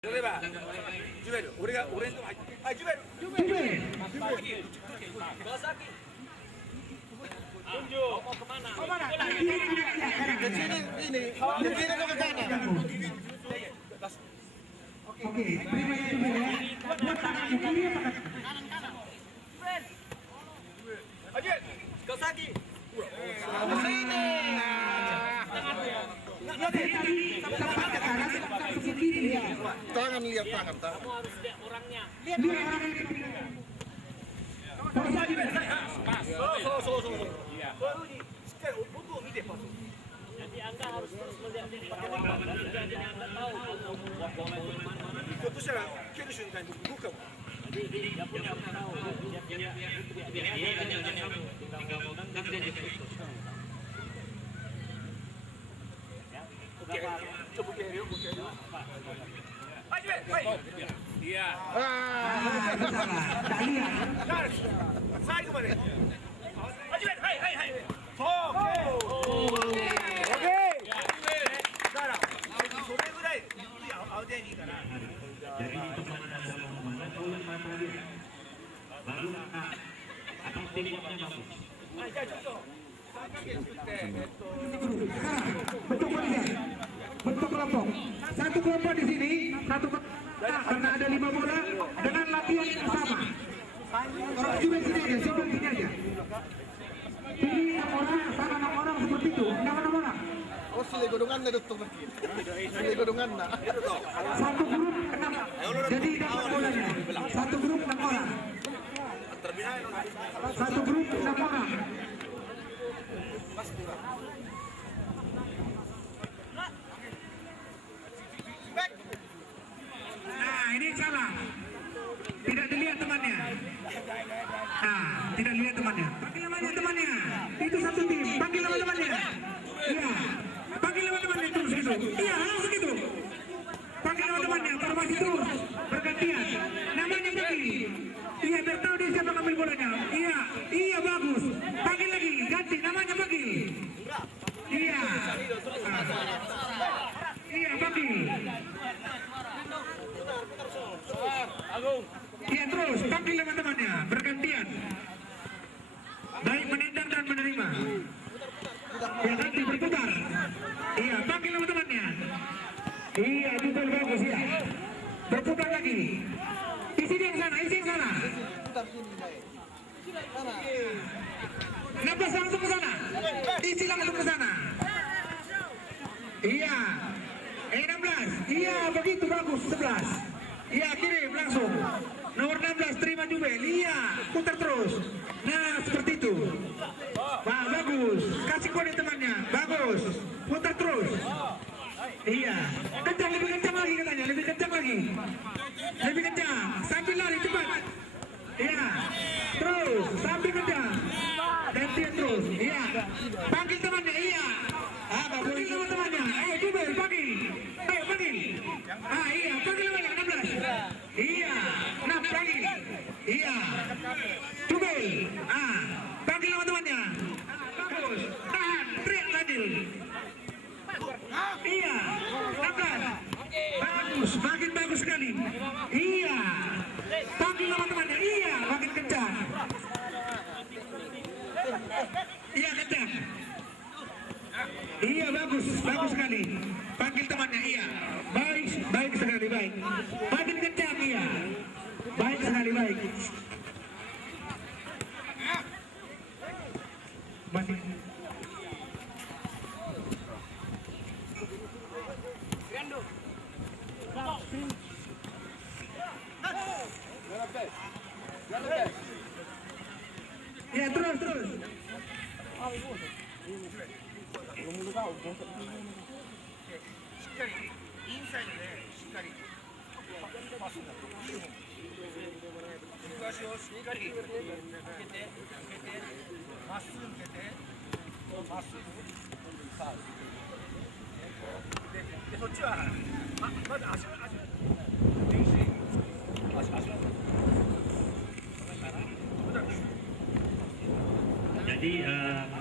例えば、ジュエル、俺のとこ入って、はい、ジュエル、Jube. Mau kemana? ke sini, ini, ke sini atau ke sana? Oke, terima kasih Jube ya. Buat tangan ke kiri apa ke Kanan. Aja, Kosaki. ke sini. tempat ke kanan, ke kiri ya. Tangan lihat tangan. Kamu harus lihat orangnya. Lihat orang yang di Jadi Anda harus terus melihat di depan. Jadi Anda tahu bola itu di mana. ひょっとしたら蹴る瞬間に動くかも。 Jadi dia punya harus tahu. Dia tinggal mau dan dia jadi Coba蹴るよ、蹴るよ。はい、ジュエル、はい。Iya. Saya kemana? Ajuin, hai. Oke. Sekarang, それぐらい青でいいかな。 Jadi teman Anda menggunakan oleh mata dia. Baru akan timnya bagus. はい、じゃあちょっと三角形作って、bentuk konsep, bentuk kelompok. Satu kelompok di sini, satu karena ada 5 bola dengan latihan yang sama. Kalau Jube sini aja, Jube sini aja. Pilih 6 orang, sana 6 orang seperti itu, 6 orang. Oh, sudah godongan na dito berarti. Sudah godongan na. Satu grup 6, jadi dapat bolanya. Satu grup 6 orang. Satu grup 6 orang. Nah, ini salah. Tidak dilihat temannya. Nah, tidak dilihat temannya. Panggil namanya temannya. Itu satu tim. Panggil nama temannya. Iya. Panggil nama temannya terus gitu. Iya, langsung gitu. Panggil nama temannya. Formasi terus. Bergantian. Namanya bagi. Iya, biar tahu dia siapa ngambil bolanya. Iya bagus. Panggil lagi. Ganti namanya bagi. Iya. Iya bagi. Iya terus, panggil teman-temannya, bergantian. Baik menendang dan menerima. Ya nanti berputar. Iya, panggil teman-temannya. Iya, itu bagus ya. Berputar lagi. Isi yang sana. Nabas langsung ke sana. Isi langsung ke sana. Iya. 16. Iya, begitu bagus. 11. Iya, kirim langsung. Nomor 16 terima Jubel. Iya, putar terus. Nah, seperti itu. Wah, bagus. Kasih kode temannya. Bagus. Putar terus. Iya. Kencang, lebih kencang lagi katanya. Lebih kencang lagi. Lebih kencang. Sambil lari cepat. Iya. Terus, sambil kencang. Gantian terus. Iya. Panggil temannya. Iya. Panggil nama temannya. Jubel, panggil. Ayo, panggil. Iya, panggil namanya 16. Iya. Nah, panggil. Iya. Jubel. Panggil nama temannya. Bagus. Tahan. Teriak Fadil. Iya. 16. Bagus. Makin bagus sekali. Iya. Panggil nama temannya. Iya. Makin kencang. Iya, kencang. Iya, bagus sekali. Panggil temannya, iya. Baik sekali, baik. Makin kencang, iya. Baik sekali, baik. Masih. Ya, terus. しっかりインサイドでしっかりパスだといい方軸足をしっかり向けてまっすぐ向けてまっすぐでそっちはまず足練習足 Jadi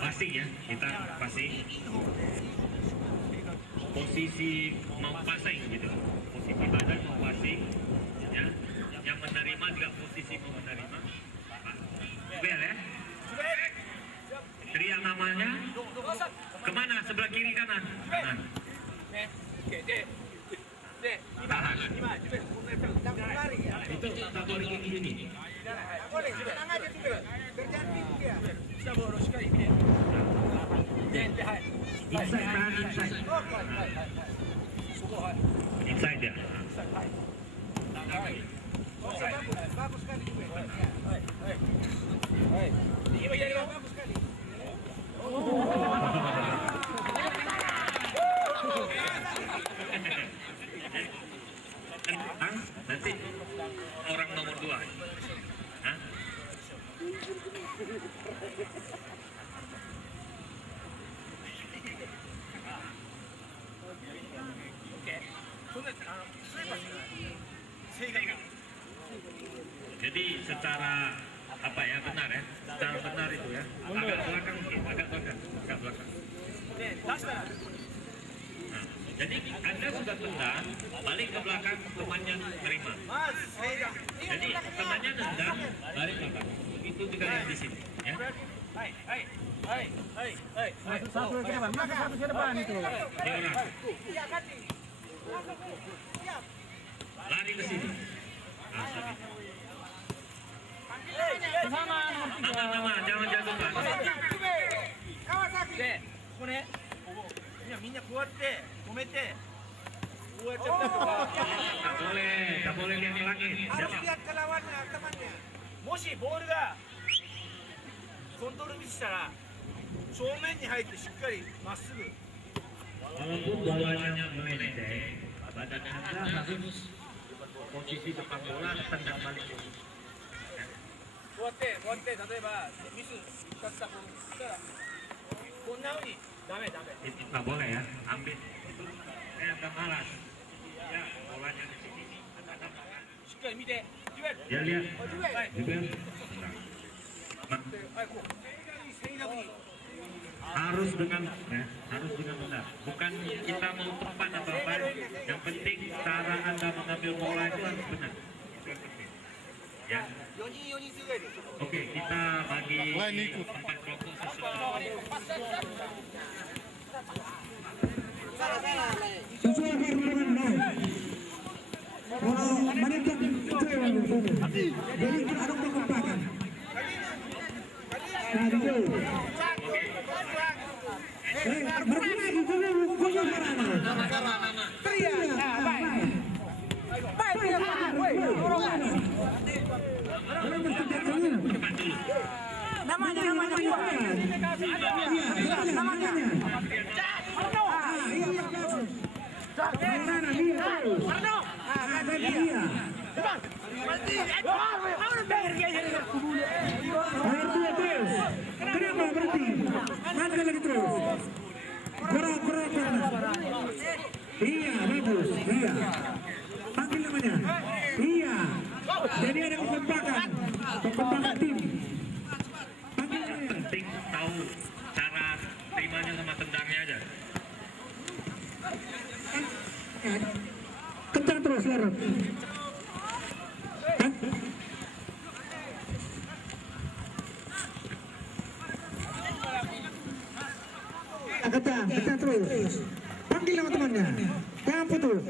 passing ya, kita passing. Posisi mau passing gitu. Posisi badan mau passing. tahan. Jangan lari ya. Itu tak boleh kayak gini. Tak boleh, tenang aja juga. Kerjaan tim dia. Bisa boros sekali ini. Inside, tahan inside. Inside dia. Bagus sekali juga. Ini bagus sekali. Nanti orang nomor 2. Hah? Jadi secara apa ya, benar ya, secara benar itu ya, agak belakang mungkin, agak belakang. Nah, jadi Anda sudah tendang, balik ke belakang, temannya terima. Jadi temannya nendang, balik ke belakang. Itu juga yang di sini, ya. Satu ke depan, maka satu ke depan itu. Ini orang lari ke sini. Nah, sorry. Nama, jangan jatuhkan. Kawasaki. これ。みんなこうやって止めて。こうやっちゃったとか。 Tak boleh lihat ke langit. Harus lihat ke lawannya, temannya. もしボールがコントロールミスしたら正面に入ってしっかりまっすぐ。 Walaupun bolanya melenceng, badan Anda harus posisi depan bola, tendang balik. こうやって例えばミスしたらこんな風にダメ。 Itu nggak boleh ya, ambil itu kayak agak malas. Ya, bolanya di sini. しっかり見て。 Ya lihat, はい。 juga harus dengan benar. Bukan kita mau tepat atau apa. Yang penting cara Anda mengambil bola itu harus benar. Itu yang penting. Ya. 4人すぐらいで。 Oke, kita bagi tempat rokok sesuai. Sesuai perkembangan live. Kalau menit itu yang jadi ada perkembangan. Aduh. Berapa itu punya sarana? Namanya. Kenapa berhenti? Mati lagi terus. Kurang. Iya, bagus. Iya. Panggil namanya. Iya. Jadi ada kekompakan tim. Panggil namanya. Penting tahu cara terimanya sama tendangnya aja. Kencang terus, Larut. Kencang terus. Panggil nama temannya. Jangan putus.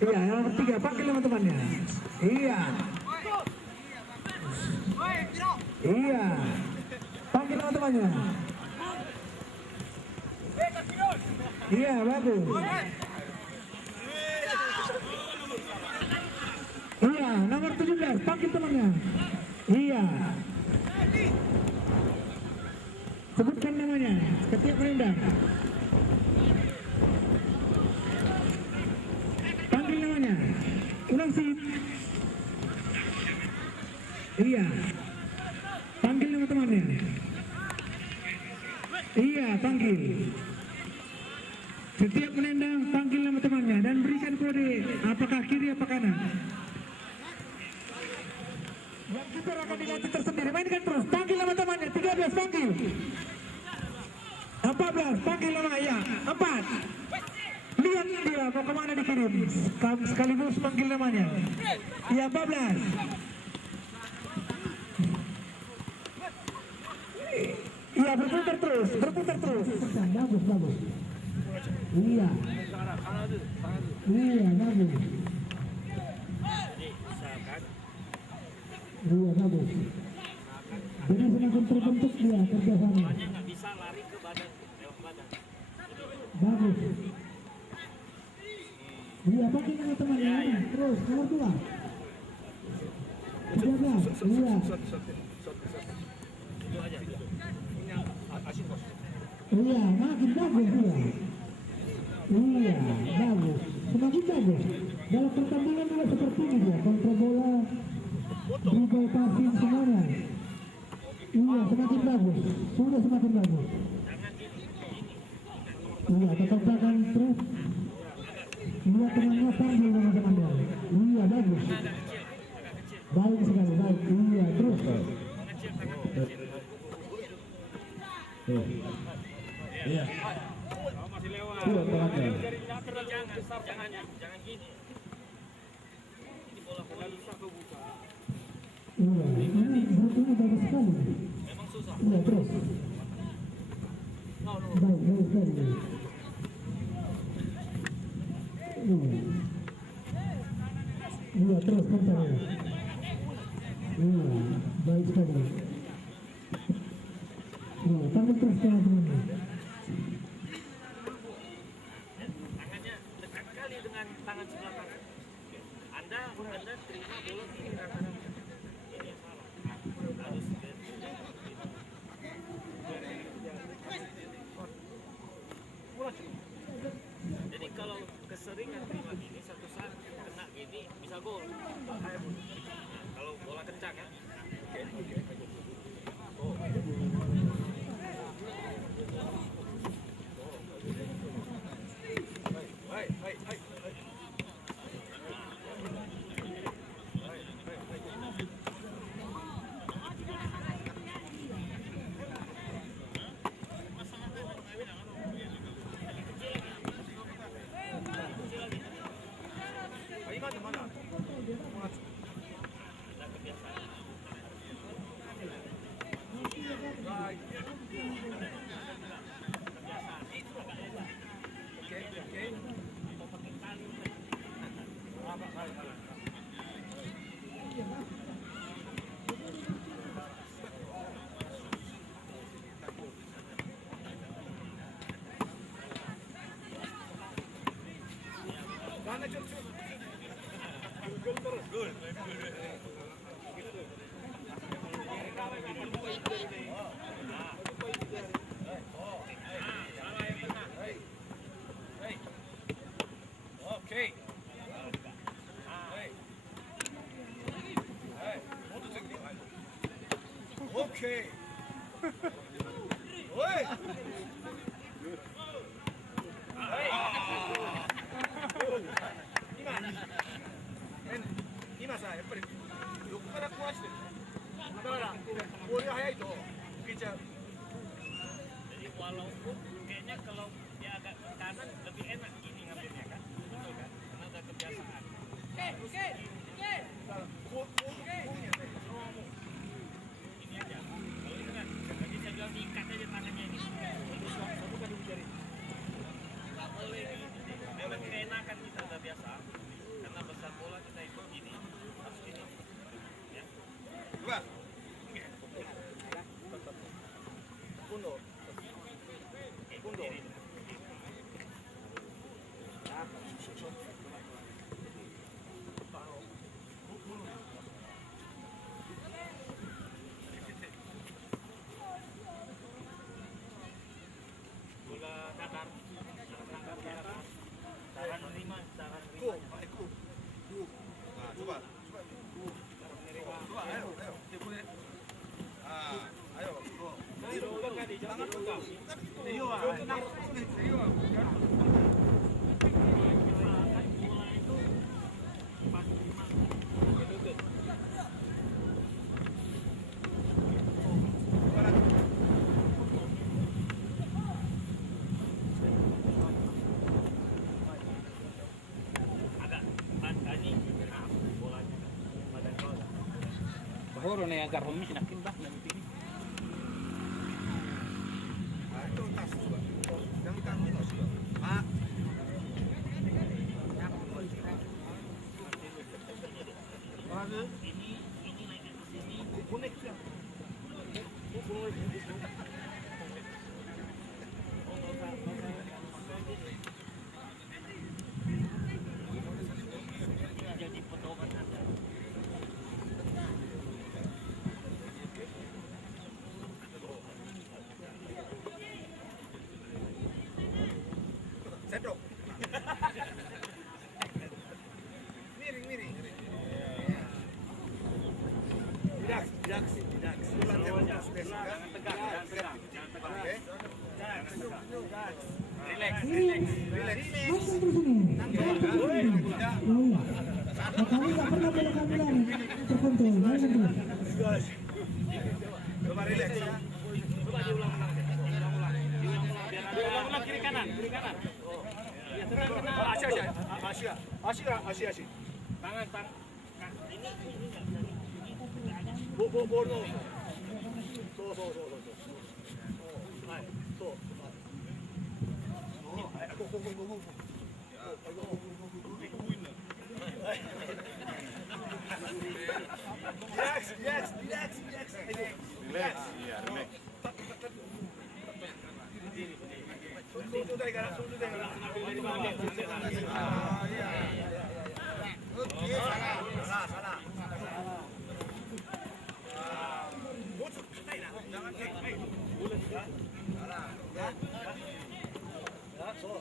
Iya, yang nomor 3, panggil nama temannya. Iya. Panggil nama temannya. Iya, bagus. Iya, nomor 17, panggil temannya. Iya. Sebutkan namanya setiap menendang. Panggil namanya. Ulang sih. Iya. Panggil nama temannya. Iya, panggil. Setiap menendang, panggil nama temannya dan berikan kode apakah kiri apa kanan. Yang kiper akan dilatih tersendiri. Mainkan terus. Panggil nama temannya. 13 panggil. 14 panggil nama ya. 4. Lihat dia mau kemana dikirim. Sekaligus panggil namanya. Ya 14. Ya bola berputar terus. Bagus, bagus. Iya. Iya, bagus. Iya, bagus. Jadi semakin terbentuk dia kerjasama. Soalnya nggak bisa lari ke badan, lewat badan. Bagus. Iya, makin dengan temannya. Terus, nomor 2. Jaga, iya. Itu aja. Iya, makin bagus dia. Iya, bagus. Semakin bagus. Dalam pertandingan juga seperti ini dia. Kontrol bola, dribble, passing semuanya. Iya, semakin bagus. Sudah semakin bagus. Iya, tetap tangan terus. Iya, temannya sambil dengan temannya. Iya, bagus. Baik sekali, baik. Iya, terus. Iya. Masih lewat. Dua tangannya. Jangan gini. Ini bola bisa kebuka. Iya, ini berarti bagus sekali. Memang susah. Iya, terus. Baik, baik sekali. Iya. Iya, terus kencang ya. Iya, baik sekali. Iya, tampil terus teman-teman. Tangannya dekat kali dengan tangan sebelah kanan. Anda terima bola ini kanan. Ini yang salah. Harus jadi kalau keseringan terima gini, satu saat kena gini bisa gol. Kalau bola kencang ya. Oke. Oke. Oi.今さやっぱり横から壊してる。だからボールが速いと抜けちゃう。 Jadi walaupun kayaknya kalau dia agak ke kanan lebih enak gini ngambilnya kan, betul kan? Karena udah kebiasaan. Ini aja. Kalau itu kan tadi saya bilang diikat aja tangannya ini. Satu kan dicari. Nggak boleh gini. Memang keenakan kita udah biasa. Karena besar bola kita ikut gini, harus gini. Ya. Dua. Punto. Punto. Bola datar, tangkap di atas, tahan terima. Go. Go. Go. Ah, coba. Coba. Coba, ayo, ayo. Dia boleh. Ah, ayo. Go. Jangan tadi, jangan buka. Serius ah. Serius. Bola itu pas terima. Tutup. Agak tadi bolanya badan kau. Bahoro na yung garhong mi sinakin ba? Nang pili. Sendok. Miring. Relax. Latihan terus basic kan. Jangan tegang. Oke. Relax. Relax. Langsung terus ini. Tidak. Kami nggak pernah belakang terkontrol. Langsung terus. Coba relax ya. Coba diulang-ulang. Diulang-ulang kiri kanan. Asyik. Tangan. Ini nggak bisa. Bono. Tuh. Relax. Tunggu dari kanan. Oke, salah. Jangan salah.